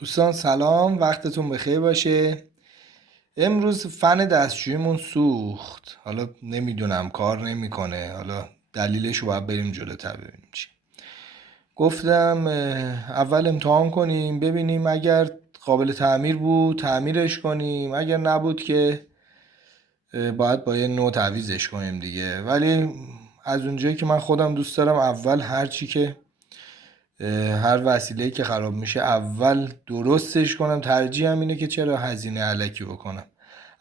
دوستان سلام، وقتتون بخیر باشه. امروز فن دستشویمون سوخت. حالا نمیدونم کار نمیکنه، حالا دلیلش رو باید بریم جلوتر ببینیم چی. گفتم اول امتحان کنیم ببینیم، اگر قابل تعمیر بود تعمیرش کنیم، اگر نبود که باید با یه نوع تعویزش کنیم دیگه. ولی از اونجایی که من خودم دوست دارم اول هرچی که هر وسیله‌ای که خراب میشه اول درستش کنم، ترجیحم اینه که چرا هزینه علکی بکنم،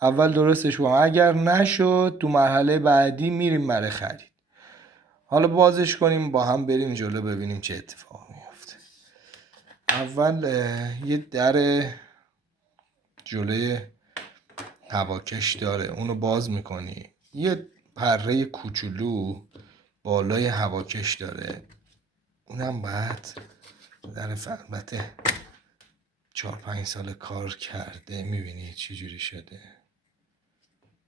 اول درستش کنم. اگر نشد تو مرحله بعدی میریم برای خرید. حالا بازش کنیم با هم بریم جلو ببینیم چه اتفاقی میفته. اول یه در جلوی هواکش داره، اونو باز میکنی. یه پره کوچولو بالای هواکش داره، اونم بعد در البته 4-5 سال کار کرده. میبینی چجوری شده؟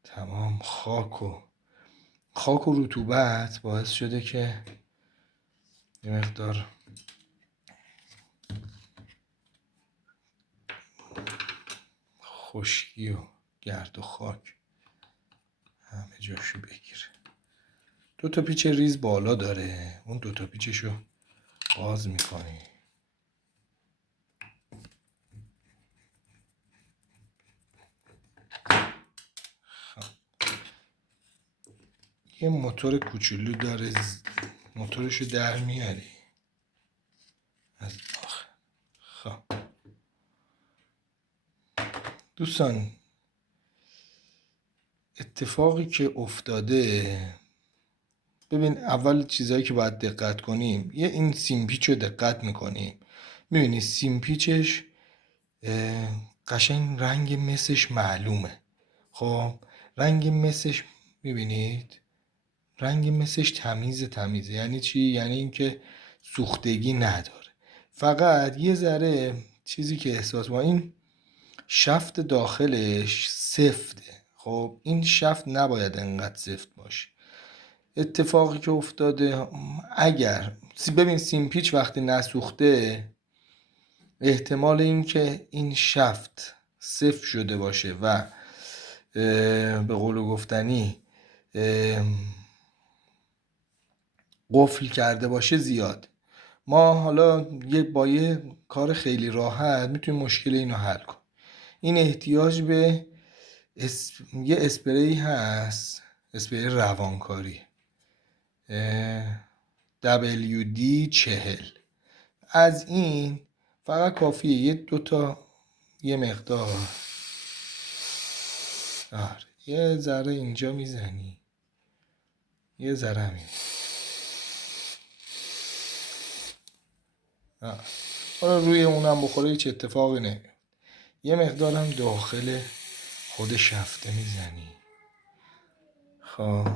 تمام خاک و رطوبت باعث شده که یه مقدار خشکی و گرد و خاک همه جاشو بگیره. 2 پیچ ریز بالا داره، اون 2 پیچشو باز میکنی. یه موتور کوچولو داره، موتورشو در میاری از آخر. خب دوستان، اتفاقی که افتاده، ببین اول چیزایی که باید دقت کنیم، یه این سیمپیچ رو دقت میکنیم، میبینی سیمپیچش قشنگ رنگ مسش معلومه. خب رنگ مسش میبینید، رنگ مسش تمیزه. یعنی چی؟ یعنی اینکه سوختگی نداره. فقط یه ذره چیزی که احساس ما، این شفت داخلش سفته. خب این شفت نباید انقدر سفت باشه. اتفاقی که افتاده، اگر ببین سیمپیچ وقتی نسوخته، احتمال این که این شفت سفت شده باشه و به قول گفتنی قفل کرده باشه زیاد. ما حالا با یه کار خیلی راحت میتونیم مشکل اینو حل کنیم. این احتیاج به یه اسپری هست، اسپری روانکاری WD-40. از این فقط کافیه یه مقدار یه ذره اینجا میزنی، یه ذره همین. حالا روی اونم بخوره هیچ اتفاقی نمیفته. یه مقدارم داخل خود شفته میزنی. خب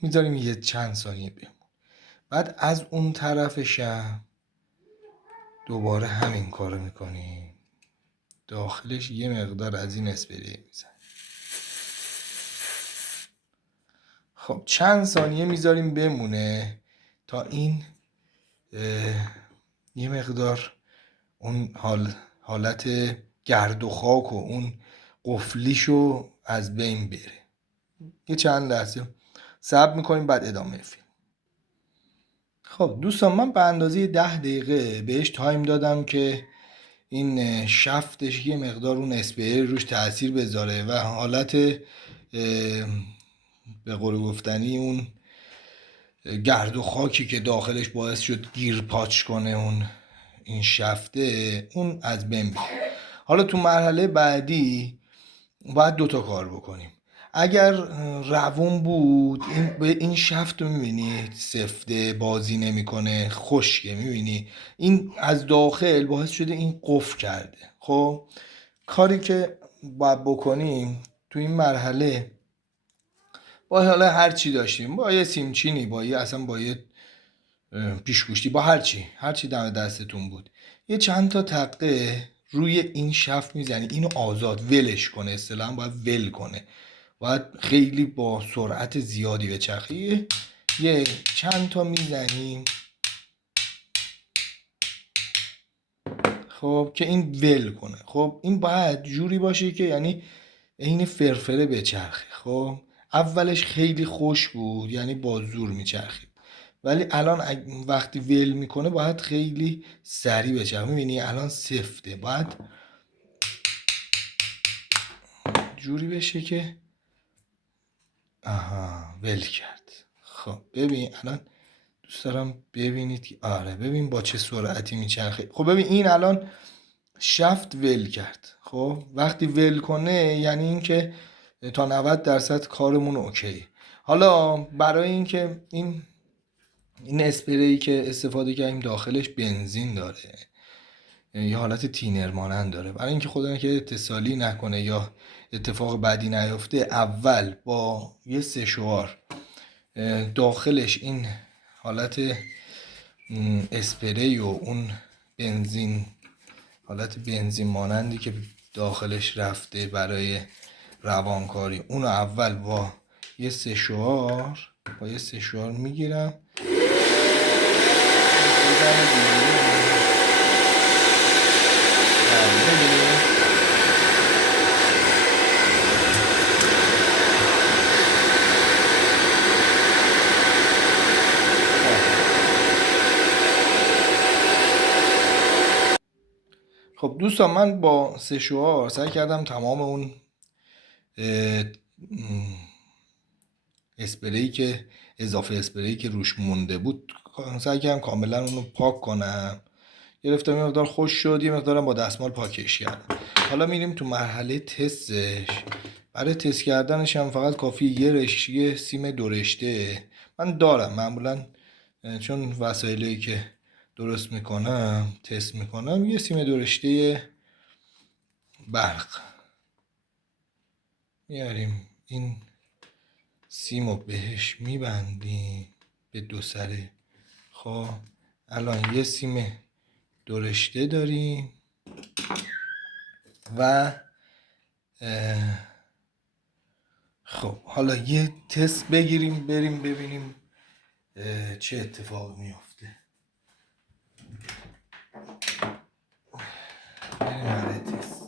میذاریم یه چند ثانیه بمون. بعد از اون طرفشم دوباره همین کارو میکنیم، داخلش یه مقدار از این اسپری میزنیم. خب چند ثانیه میذاریم بمونه تا این یه مقدار اون حالت گرد و خاک و اون قفلیشو از بین بره. یه چند لحظه صبر میکنیم، بعد ادامه فیلم. خب دوستان، من به اندازه 10 دقیقه بهش تایم دادم که این شفتش یه مقدار اون اسپری روش تاثیر بذاره و حالت به قول گفتنی اون گرد و خاکی که داخلش باعث شد گیر پاچ کنه این شفته، اون از بین بره. حالا تو مرحله بعدی باید 2 کار بکنیم. اگر روون بود، این شفت رو میبینی سفته، بازی نمیکنه، خشکه، میبینی این از داخل باعث شده این قفل کرده. خب کاری که باید بکنیم تو این مرحله، با حالا هر چی داشتیم، با یه سیمچینی، با یه پیشگوشتی، با هرچی دم دستتون بود، یه چند تا تقه روی این شفت میزنی. اینو آزاد ولش کنه، اصطلاحاً باید ول کنه، باید خیلی با سرعت زیادی بچرخی. یه چند تا میزنیم. خب که این ول کنه. خب این باید جوری باشه که یعنی عین فرفره بچرخه. خب اولش خیلی خوش بود، یعنی با زور میچرخید، ولی الان وقتی ول میکنه باید خیلی سریع بچرخه. میبینی الان سفته، باید جوری بشه که آها ول کرد. خب ببین الان دوست دارم ببینید که آره ببین با چه سرعتی میچرخه. خب ببین این الان شفت ول کرد. خب وقتی ول کنه یعنی این که تا 90% کارمون اوکی. حالا برای اینکه این اسپری که استفاده کردیم داخلش بنزین داره، یه حالت تینر مانند داره. برای اینکه خدا نکنه اتصالی نکنه یا اتفاق بدی نیفته، اول با یه سشوار داخلش این حالت اسپری و اون بنزین، حالت بنزین مانندی که داخلش رفته برای روانکاری، اونو اول با یه سشوار میگیرم. خب دوستان من با سشوار سعی کردم تمام اون اسپری که اضافه اسپری که روش مونده بود سعی کردم کاملا اونو پاک کنم. گرفتم یه مقدار خوش شد، یه مقدارم با دستمال پاکش کردم. حالا میریم تو مرحله تستش. برای تست کردنش هم فقط کافی یه سیم دورشته من دارم معمولا، چون وسایلی که درست میکنم تست میکنم، یه سیم دورشته برق میاریم، این سیمو بهش میبندیم به دو سره. خب الان یه سیم دورشته داریم و خب حالا یه تست بگیریم بریم ببینیم چه اتفاقی میفته. بریم برای تست.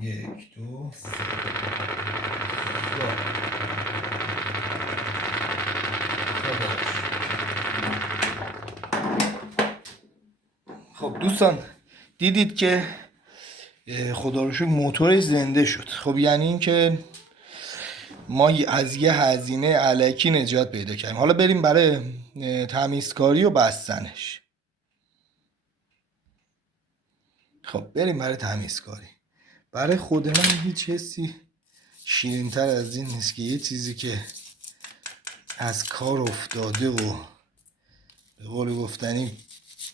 1 2 3 خب دوستان دیدید که خدا رو شکر موتورش زنده شد. خب یعنی این که ما از یه هزینه الکی نجات پیدا کردیم. حالا بریم برای تمیزکاری و بستنش. خب بریم برای تمیزکاری. برای خود من هیچ حسی شیرین‌تر از این نیست که یه چیزی که از کار افتاده و به قول گفتنی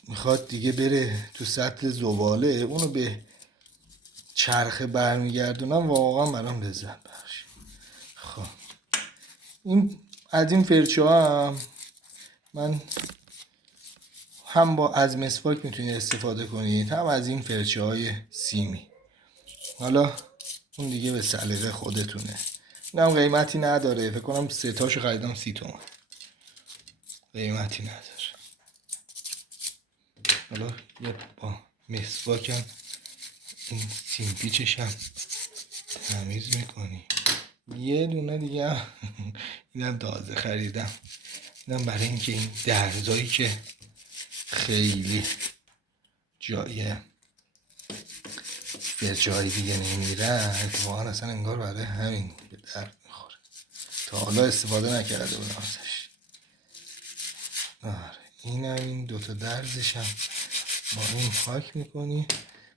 میخواد دیگه بره تو سطل زباله، اونو به چرخه برمیگردونم، واقعا برام لذت بخشه. خب این از این فرچه ها من هم با از مسواک میتونید استفاده کنید، هم از این فرچه های سیمی. حالا اون دیگه به سلیقه خودتونه. اینم قیمتی نداره، فکر کنم 3 تاشو خریدم 30 تومن، قیمتی نداره. حالا یه با مسواکم این تیم پیچشم تمیز میکنی. یه دونه دیگه اینم تازه خریدم، اینم برای اینکه این درزایی که خیلی جای به جای دیگه نمیره، اتفاقا اصلا انگار برای همین به درد میخوره. تا حالا استفاده نکرده بودم ازش. آره اینم این دوتا درزشم با این پاک میکنی.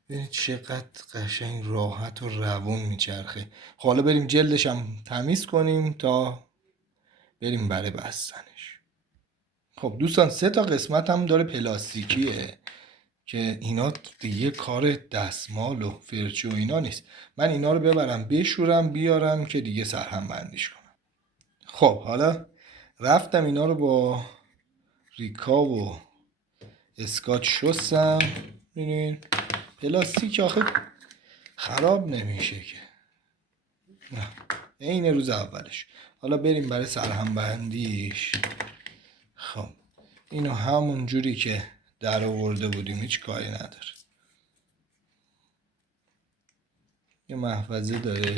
ببینید چقدر قشنگ راحت و روون میچرخه. حالا بریم جلدش هم تمیز کنیم تا بریم برای بستنش. خب دوستان 3 تا قسمت هم داره پلاستیکیه که اینا دیگه کار دستمال و فرچه و اینا نیست. من اینا رو ببرم بشورم بیارم که دیگه سرهم بندیش کنم. خب حالا رفتم اینا رو با ریکا و اسکاچ شستم. ببینید پلاستیک آخه خراب نمیشه که، نه این روز اولش. حالا بریم برای سرهم بندیش. خب اینو همون جوری که در آورده بودیم هیچ کاری نداره. یه محفظه داره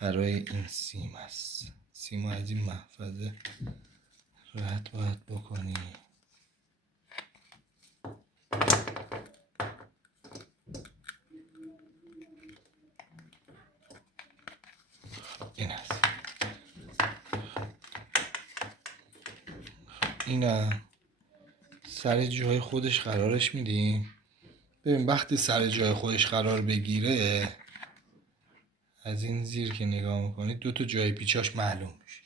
برای این سیم است. سیمو از این محفظه رد باید بکنی. این است. اینم سر جای خودش قرارش میدیم. ببین وقتی سر جای خودش قرار بگیره از این زیر که نگاه میکنید 2 تا جای پیچاش معلوم میشه.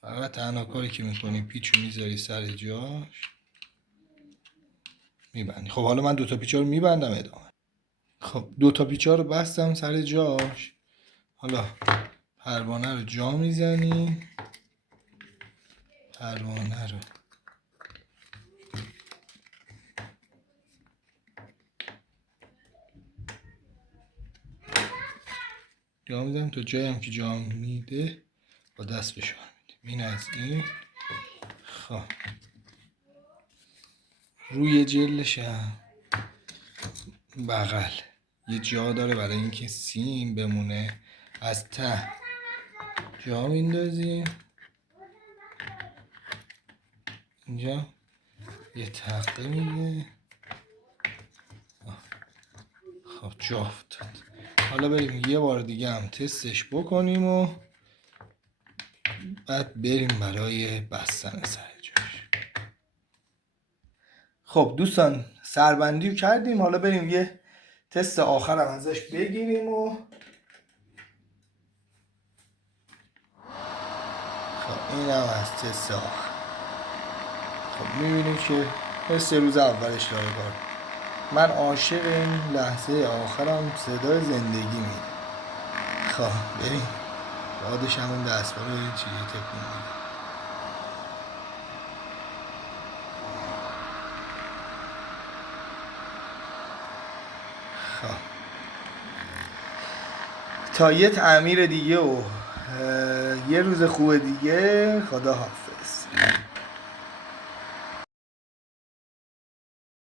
فقط تنها کاری که میکنی پیچو میذاری سر جاش میبندی. خب حالا من 2 تا پیچا رو میبندم ادامه. خب 2 تا پیچا رو بستم سر جاش. حالا پروانه رو جا میزنی. پروانه رو جا میزنم تا جایی هم که جا میده با دست فشار میدیم. این از این. خب روی جلدش هم بغل یه جا داره برای اینکه سیم بمونه. از ته جا میندازیم. اینجا یه تقه میده. خب جا افتاد. حالا بریم یه بار دیگه هم تستش بکنیم و بعد بریم برای بستن سر جاش. خب دوستان سربندی رو کردیم. حالا بریم یه تست آخر هم ازش بگیریم و خب این هم از تست آخر. خب میبینیم که تست روز اولش داره کار. من عاشق این لحظه آخرم صدای زندگی میده. خب بریم بعدش همون دستگاه رو بریم چیزی تکون میده. خب تا یه تعمیر دیگه و یه روز خوب دیگه. خدا حافظ.